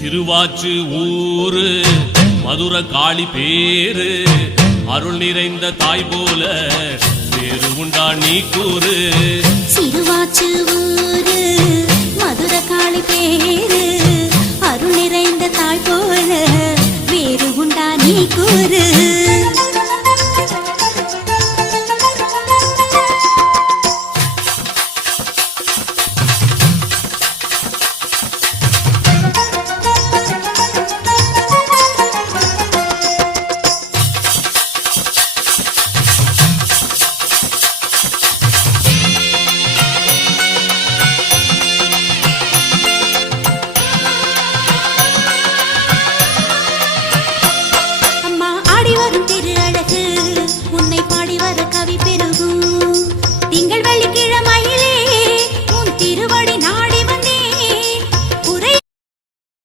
சிறுவாச்சு ஊரு மதுர காளி பேரு அருள் நிறைந்த தாய் போல வேறு உண்டா நீ கூறு. சிறுவாச்சு ஊரு மதுர காளி பேரு